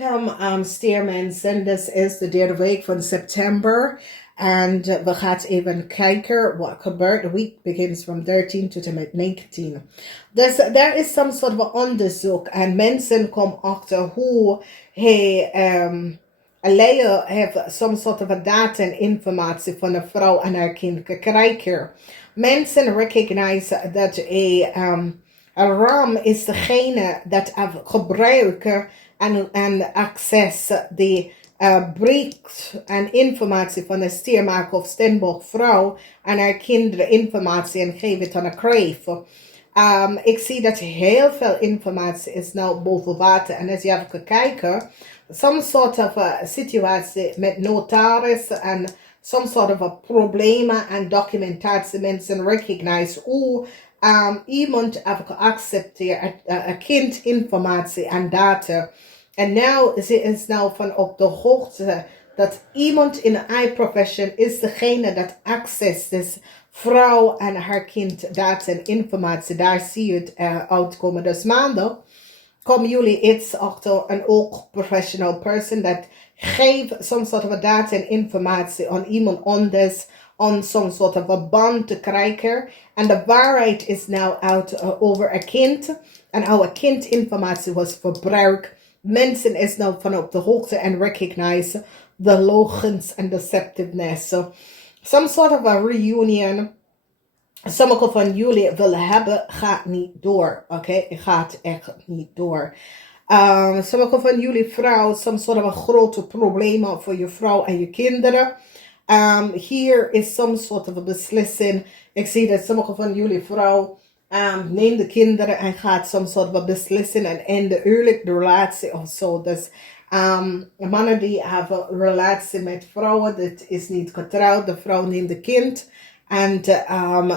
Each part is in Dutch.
Welkom stiermensen, dit is de derde week van september en we gaan even kijken wat gebeurt. The week begins from 13 tot en met 19. Dus there is some sort of onderzoek en mensen komen achter hoe hij alleen heeft some sort of data en informatie van een vrouw en haar kind gekregen. Mensen recognize dat een ram is degene dat gebruiken en access die breekt en informatie van een stiermaker of steenbok vrouw en haar kinderen informatie en geeft het aan een kreef. Ik zie dat heel veel informatie is nou boven water en als je even kijken, some sort of situatie met notaris en some sort of problemen en documentatie mensen recognize hoe iemand heeft geaccepteerd een kind informatie en data. En nou, ze is nou van op de hoogte dat iemand in de I-profession is degene dat access dus vrouw en haar kind data en informatie. Daar zie je het uitkomen. Dus maandag komen jullie iets achter een ook professional person dat geeft some sort of data en informatie aan iemand anders on some sort of a band te krijgen. En de waarheid is nou uit over een kind. En hoe kind informatie was verbruikt. Mensen is nou van op de hoogte en recognize the logens en deceptiveness. So, some sort of a reunion. Sommige van jullie willen hebben, gaat niet door. Oké, gaat echt niet door. Sommige van jullie vrouw, some sort of a grote problemen voor je vrouw en je kinderen. Hier is some sort of a beslissing. Ik zie dat sommige van jullie vrouw neemt de kinderen en gaat some sort of a beslissing en einde eerlijk de relatie of zo. Dus mannen die hebben een relatie met vrouwen, dat is niet getrouwd. De vrouw neemt de kind en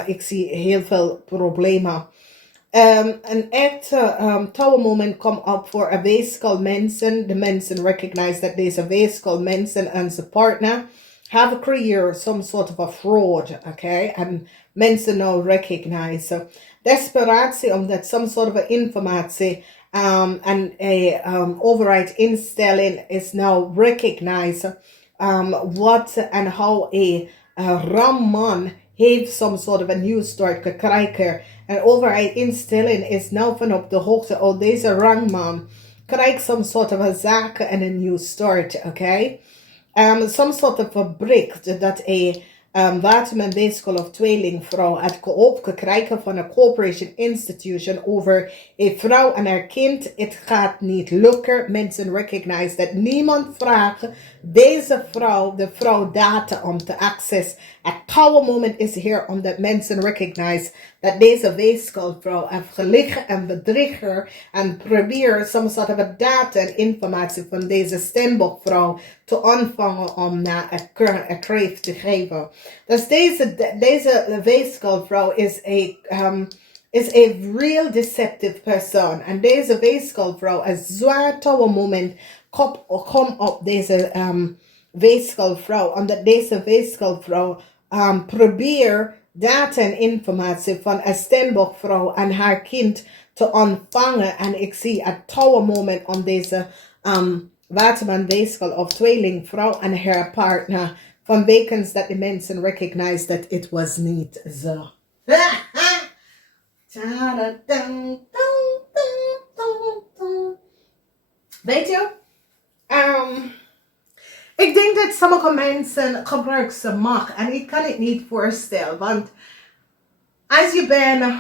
ik zie heel veel problemen. Een echt touw moment komt op voor een weeskal mensen. De mensen recognize dat deze weeskal mensen en zijn partner have created some sort of a fraud, okay? En mensen nou recognize. Desperatie omdat some sort of informatie en een overheidsinstelling is nou recognize wat en how een ramman heeft some sort of a new start gekregen. Een overheidsinstelling is nou van op de hoogte, oh deze rangman krijgt some sort of a zaken en een new start, okay? Some sort of fabriek dat een waterman, weeskal of tweelingvrouw had opgekregen van een corporation institution over een vrouw en haar kind. Het gaat niet lukken. Mensen recognize dat niemand vraagt deze vrouw, de vrouw data om te access. Het power moment is hier omdat mensen recognize dat deze weeskalvrouw heeft gelegen en bedrieger en probeert some sort of data en informatie van deze steenbokvrouw te ontvangen om naar een kreef te geven. Dus deze weeskalvrouw is een real deceptive persoon. En deze weeskalvrouw is zwaar touw moment kom op deze weeskalvrouw. Omdat deze weeskalvrouw probeert data en informatie van een steenbokvrouw en haar kind te ontvangen. En ik zie een touw moment om deze waterman, weeskal of tweelingvrouw en haar partner. Van bekens dat de mensen recognize dat it was niet zo. Weet je? Ik denk dat sommige mensen gebruiken ze macht. En ik kan het niet voorstellen. Want als je bent...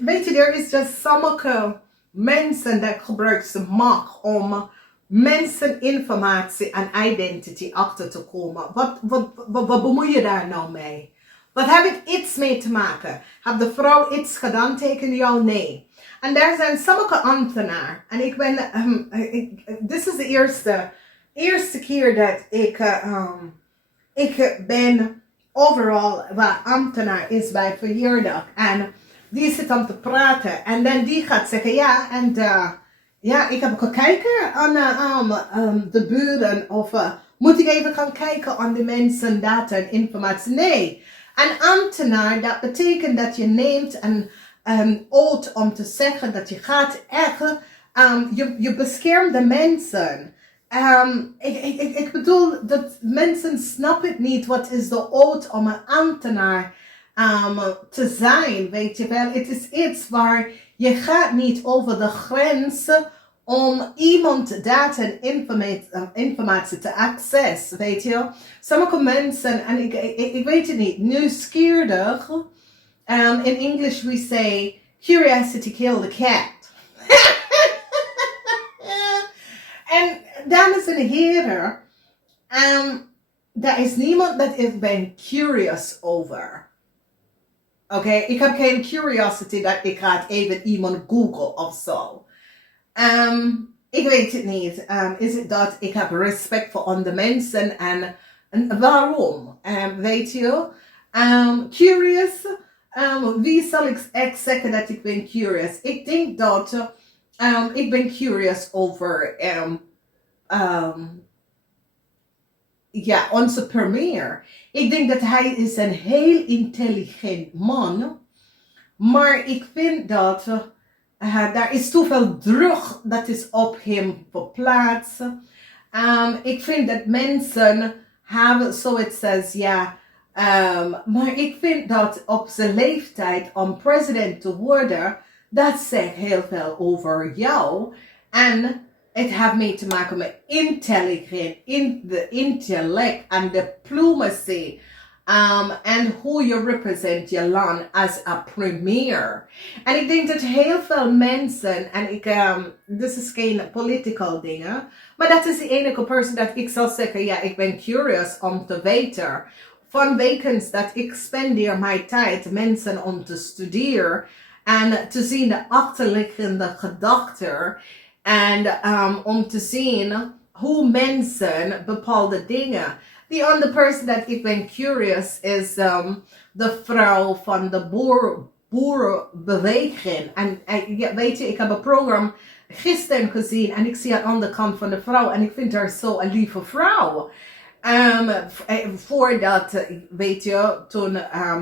weet je, er is just sommige mensen dat gebruiken ze macht om mensen informatie en identity achter te komen. Wat bemoei je daar nou mee? Wat heb ik iets mee te maken? Heb de vrouw iets gedaan tegen jou? Nee. En daar zijn sommige ambtenaren. En ik ben, dit is de eerste keer dat ik ben overal waar ambtenaar is bij verjaardag. En die zit om te praten. En dan die gaat zeggen, ja, en ja, ik heb gekeken aan de buren. Of moet ik even gaan kijken aan de mensen, data en informatie? Nee. Een ambtenaar, dat betekent dat je neemt een oath om te zeggen dat je gaat echt Je beschermt de mensen. Ik bedoel dat mensen snappen het niet. Wat is de oud om een ambtenaar te zijn? Weet je wel, het is iets waar je gaat niet over de grenzen om iemand data en informatie te access, weet je. Sommige mensen, en ik weet het niet, nieuwsgierig. In English we say, curiosity killed the cat. En dames en heren, daar is niemand dat ik ben curious over. Oké, ik heb geen curiosity dat ik ga even iemand googlen of zo. Ik weet het niet. Is het dat ik heb respect voor andere mensen en waarom? Weet je? Curious. Wie zal ik echt zeggen dat ik ben curious? Ik denk dat ik ben curious over onze premier. Ik denk dat hij is een heel intelligent man. Maar ik vind dat daar is te veel druk dat is op hem verplaatst. Ik vind dat mensen hebben zoiets als maar ik vind dat op zijn leeftijd om president te worden, dat zegt heel veel over jou. En het heeft mee te maken met de intellect en diplomacy. En hoe je represent je land als een premier. En ik denk dat heel veel mensen, en dit is geen political dingen, maar dat is de enige persoon dat ik zal zeggen, ik ben curious om te weten. Vanwege dat ik spendeer mijn tijd mensen om te studeren en te zien de achterliggende gedachten en om te zien hoe mensen bepaalde dingen. Die andere persoon dat ik ben curious is de vrouw van de boerenbeweging. En weet je, ik heb een programma gisteren gezien en ik zie aan de andere kant van de vrouw en ik vind haar zo een lieve vrouw. Voordat, weet je, toen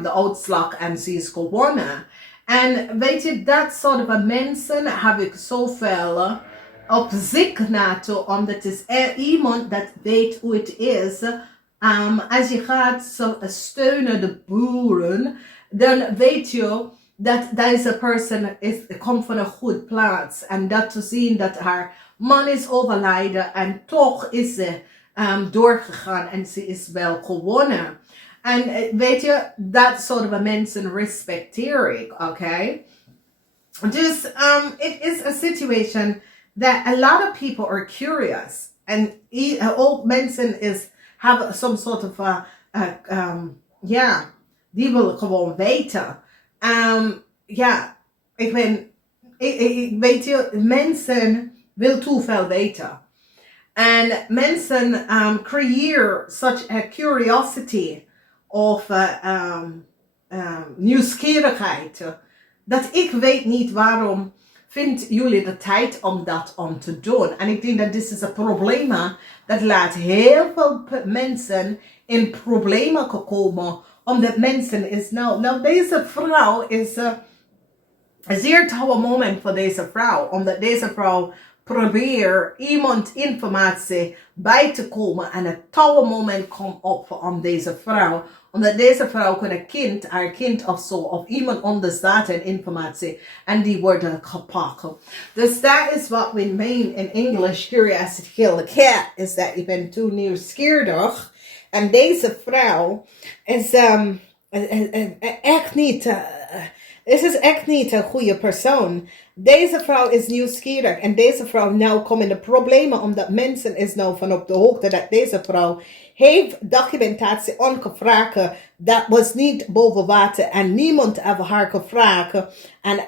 de uitslag en ze is gewonnen. En weet je, dat soort van mensen heb ik zoveel op zich naartoe, omdat het is iemand dat weet hoe het is. Als je gaat steunen de boeren, dan weet je dat deze persoon komt van een goed plaats. En dat te zien dat haar man is overlijden en toch is ze doorgegaan en ze is wel gewonnen. En weet je, dat soort van mensen respecteer ik, oké? Dus it is a situation that a lot of people are curious. And all mensen have some sort of die willen gewoon weten. Ik weet je, mensen willen te veel weten. En mensen creëren such a curiosity of nieuwsgierigheid. Dat ik weet niet waarom vindt jullie de tijd om te doen. En ik denk dat dit is een probleem dat laat heel veel mensen in problemen komen. Omdat mensen is nou deze vrouw is een zeer touwe moment voor deze vrouw. Omdat deze vrouw probeert iemand informatie bij te komen. En het touwe moment komt op om deze vrouw. Omdat deze vrouw kan haar kind of zo, of iemand anders data en informatie. En die worden gepakt. Dus dat is wat we mean in English, curiosity kill the cat. Is dat je bent te nieuwsgierig. En deze vrouw is echt niet... Dit is echt niet een goede persoon. Deze vrouw is nieuwsgierig. En deze vrouw nou komen de problemen. Omdat mensen is nou van op de hoogte dat deze vrouw heeft documentatie ongevraagd. Dat was niet boven water. En niemand heeft haar gevraagd.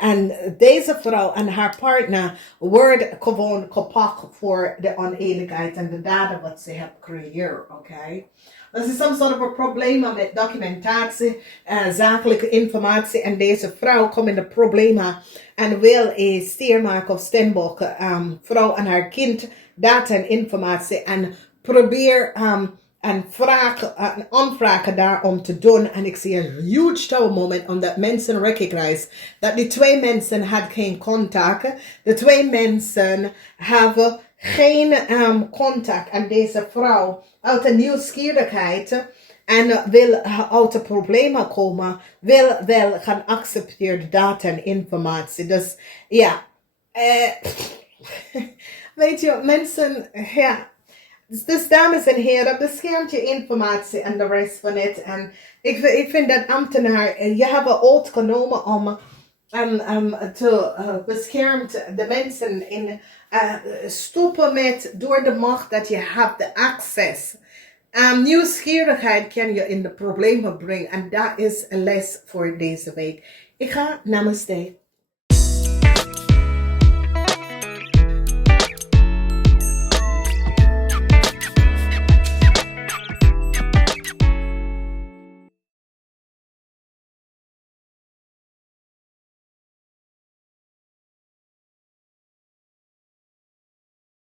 En deze vrouw en haar partner worden gewoon gepakt voor de oneenigheid. En de daden wat ze hebben gecreëerd. Oké? Dat is soms soort van problemen met documentatie, zakelijke informatie. En deze vrouw komt in de problemen en wil een stier maken of stembok. Vrouw en haar kind, data en informatie. En probeer en aanvragen daarom te doen. En ik zie een huge tower moment, omdat mensen recognize dat die twee mensen had geen contact. De twee mensen hebben geen contact. En deze vrouw uit de nieuwsgierigheid en wil uit de problemen komen, wil wel gaan accepteren data en informatie. Dus ja, weet je, mensen, ja. Dus dames en heren, beschermt je informatie en de rest van het. En ik vind dat ambtenaar, je hebt ooit genomen om te beschermt de mensen in stoppen met door de macht dat je hebt de access. Nieuwsgierigheid kan je in de problemen brengen. En dat is een les voor deze week. Ik ga namaste.